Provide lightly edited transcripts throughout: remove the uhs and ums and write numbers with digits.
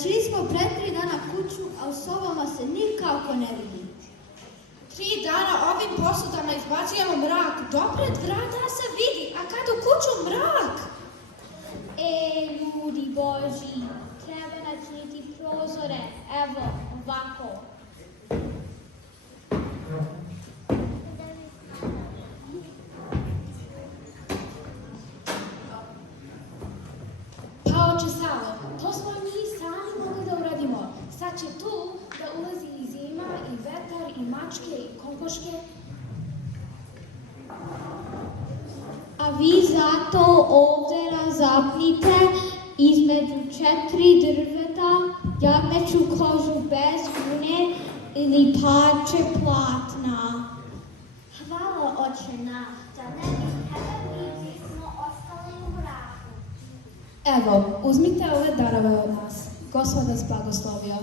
Vraćili smo pre 3 dana kuću, a u sobama se nikako ne vidi. 3 dana ovim posudama izbacujemo mrak. Dopred vrata se vidi, a kad u kuću mrak? Ljudi Boži, treba načiniti prozore, evo, ovako. Paoče Salo, to smo mi sami mogli da uradimo. Sad će tu da ulazi i zima, i vetar, i mačke, i kokoške. A vi zato ovde razapnite između 4 drveta jagnjeću kožu bez vune ili parče platna. Hvala, oče naš, da ne bi mi smo ostali u mraku. Evo, uzmite ove darove od nas. Gospod vas blagoslovio.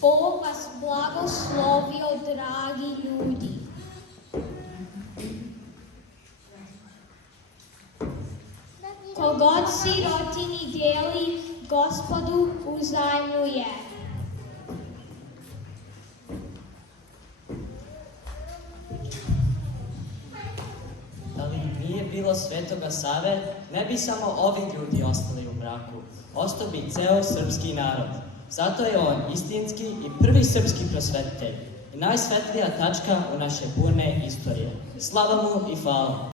Bog vas blagoslovio, dragi ljudi. Kogod sirotini dijeli, Gospodu uzajmljuje. Da li nije bilo Svetoga Save, ne bi samo ovi ljudi ostali u mraku. Ostao bi ceo srpski narod. Zato je on istinski i prvi srpski prosvetitelj i najsvetlija tačka u naše burne istorije. Slava mu i hvala.